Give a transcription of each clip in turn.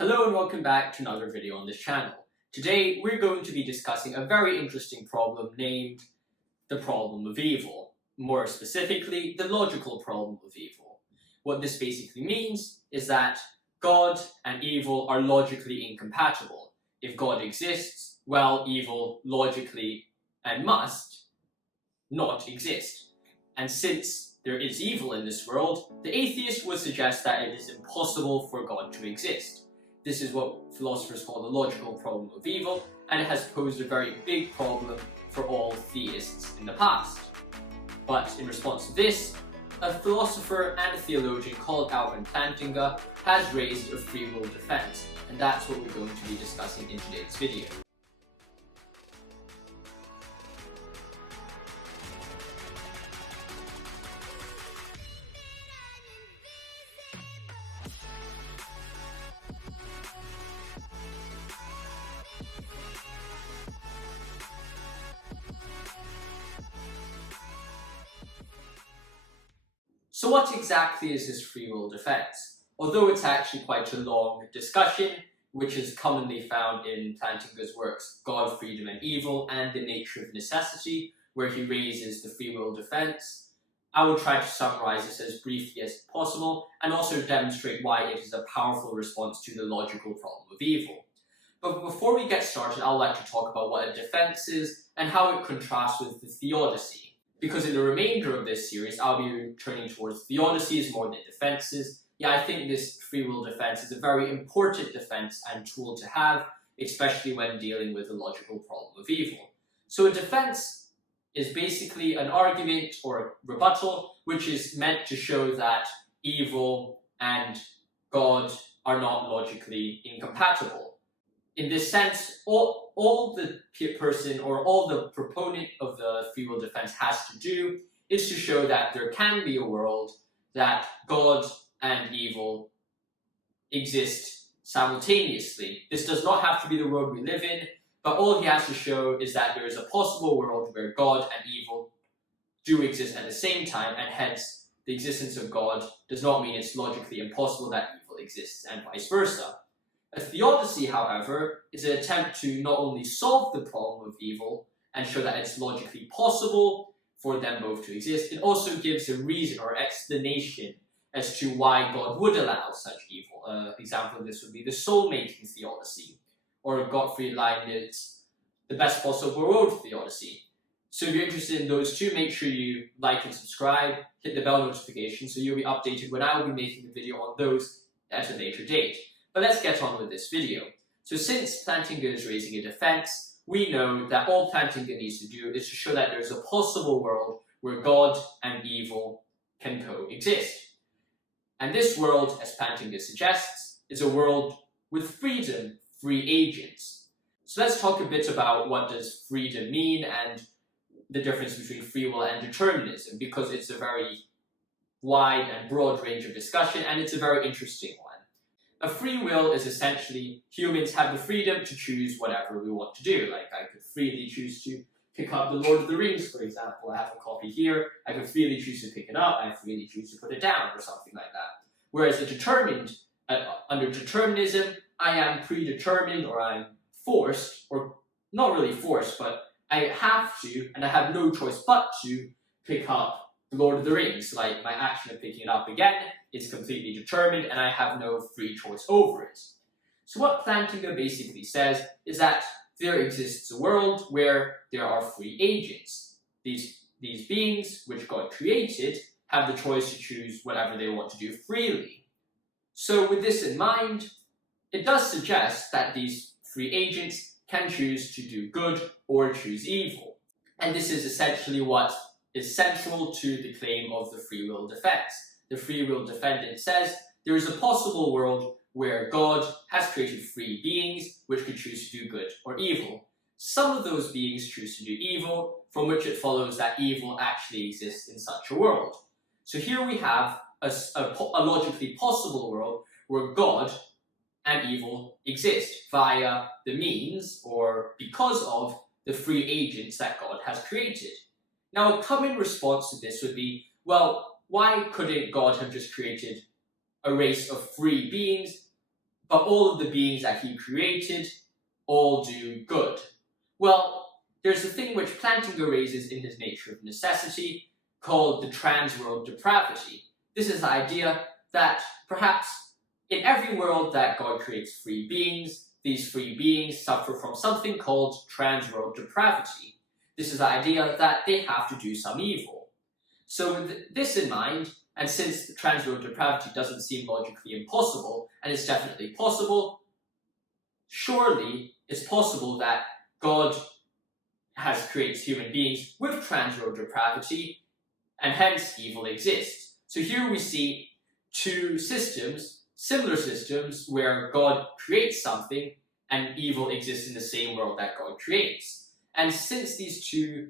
Hello and welcome back to another video on this channel. Today we're going to be discussing a very interesting problem named the problem of evil. More specifically, the logical problem of evil. What this basically means is that God and evil are logically incompatible. If God exists, well, evil logically and must not exist. And since there is evil in this world, the atheist would suggest that it is impossible for God to exist. This is what philosophers call the logical problem of evil, and it has posed a very big problem for all theists in the past. But in response to this, a philosopher and a theologian called Alvin Plantinga has raised a free will defense, and that's what we're going to be discussing in today's video. So what exactly is this free will defense? Although it's actually quite a long discussion, which is commonly found in Plantinga's works God, Freedom and Evil and The Nature of Necessity, where he raises the free will defense, I will try to summarize this as briefly as possible and also demonstrate why it is a powerful response to the logical problem of evil. But before we get started, I would like to talk about what a defense is and how it contrasts with the theodicy. Because in the remainder of this series, I'll be turning towards theodicies more than defenses. Yeah, I think this free will defense is a very important defense and tool to have, especially when dealing with the logical problem of evil. So a defense is basically an argument or a rebuttal which is meant to show that evil and God are not logically incompatible. In this sense, all the person or all the proponent of the free will defense has to do is to show that there can be a world that God and evil exist simultaneously. This does not have to be the world we live in, but all he has to show is that there is a possible world where God and evil do exist at the same time, and hence the existence of God does not mean it's logically impossible that evil exists, and vice versa. A theodicy, however, is an attempt to not only solve the problem of evil and show that it's logically possible for them both to exist, it also gives a reason or explanation as to why God would allow such evil. An example of this would be the soul-making theodicy, or Gottfried Leibniz's the best possible world theodicy. So if you're interested in those two, make sure you like and subscribe, hit the bell notification so you'll be updated when I will be making a video on those at a later date. But let's get on with this video. So since Plantinga is raising a defense, we know that all Plantinga needs to do is to show that there's a possible world where God and evil can coexist. And this world, as Plantinga suggests, is a world with freedom, free agents. So let's talk a bit about what does freedom mean and the difference between free will and determinism, because it's a very wide and broad range of discussion, and it's a very interesting one. A free will is essentially humans have the freedom to choose whatever we want to do. Like I could freely choose to pick up the Lord of the Rings, for example. I have a copy here. I could freely choose to pick it up. I freely choose to put it down or something like that. Whereas under determinism, I am predetermined or I'm forced, or not really forced, but I have to and I have no choice but to pick up the Lord of the Rings. Like my action of picking it up again is completely determined and I have no free choice over it. So what Plantinga basically says is that there exists a world where there are free agents. These beings, which God created, have the choice to choose whatever they want to do freely. So with this in mind, it does suggest that these free agents can choose to do good or choose evil. And this is essentially what is central to the claim of the free will defense. The free will defendant says there is a possible world where God has created free beings which could choose to do good or evil. Some of those beings choose to do evil, from which it follows that evil actually exists in such a world. So here we have a logically possible world where God and evil exist via the means or because of the free agents that God has created. Now, a common response to this would be, well, why couldn't God have just created a race of free beings but all of the beings that he created all do good. Well, there's a thing which Plantinga raises in his Nature of Necessity called the transworld depravity. This is the idea that perhaps in every world that God creates free beings, these free beings suffer from something called transworld depravity. This is the idea that they have to do some evil. So with this in mind, and since the transworld depravity doesn't seem logically impossible, and it's definitely possible, surely it's possible that God creates human beings with transworld depravity, and hence evil exists. So here we see two systems, similar systems, where God creates something and evil exists in the same world that God creates. And since these two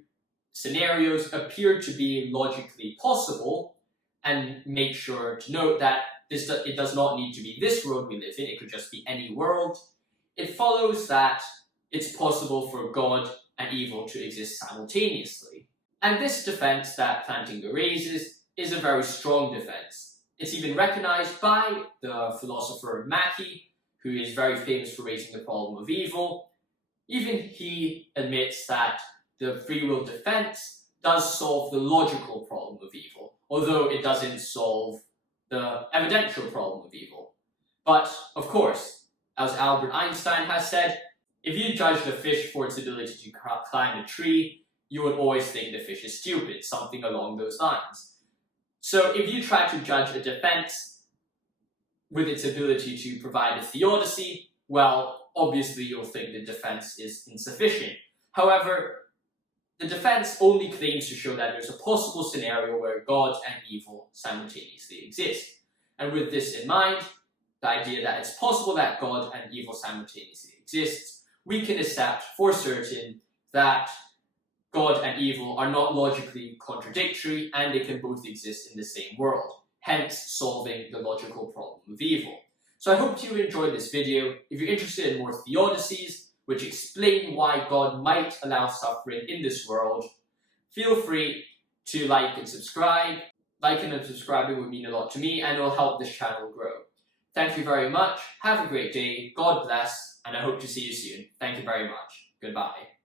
scenarios appear to be logically possible, and make sure to note that it does not need to be this world we live in, it could just be any world, it follows that it's possible for God and evil to exist simultaneously. And this defense that Plantinga raises is a very strong defense. It's even recognized by the philosopher Mackey, who is very famous for raising the problem of evil. Even he admits that the free will defense does solve the logical problem of evil, although it doesn't solve the evidential problem of evil. But, of course, as Albert Einstein has said, if you judged a fish for its ability to climb a tree, you would always think the fish is stupid, something along those lines. So if you try to judge a defense with its ability to provide a theodicy, well, obviously you'll think the defense is insufficient. However, the defense only claims to show that there's a possible scenario where God and evil simultaneously exist. And with this in mind, the idea that it's possible that God and evil simultaneously exists, we can accept for certain that God and evil are not logically contradictory and they can both exist in the same world, hence solving the logical problem of evil. So I hope you enjoyed this video. If you're interested in more theodicies, which explain why God might allow suffering in this world, feel free to like and subscribe. Liking and subscribing would mean a lot to me and it will help this channel grow. Thank you very much, have a great day, God bless, and I hope to see you soon. Thank you very much. Goodbye.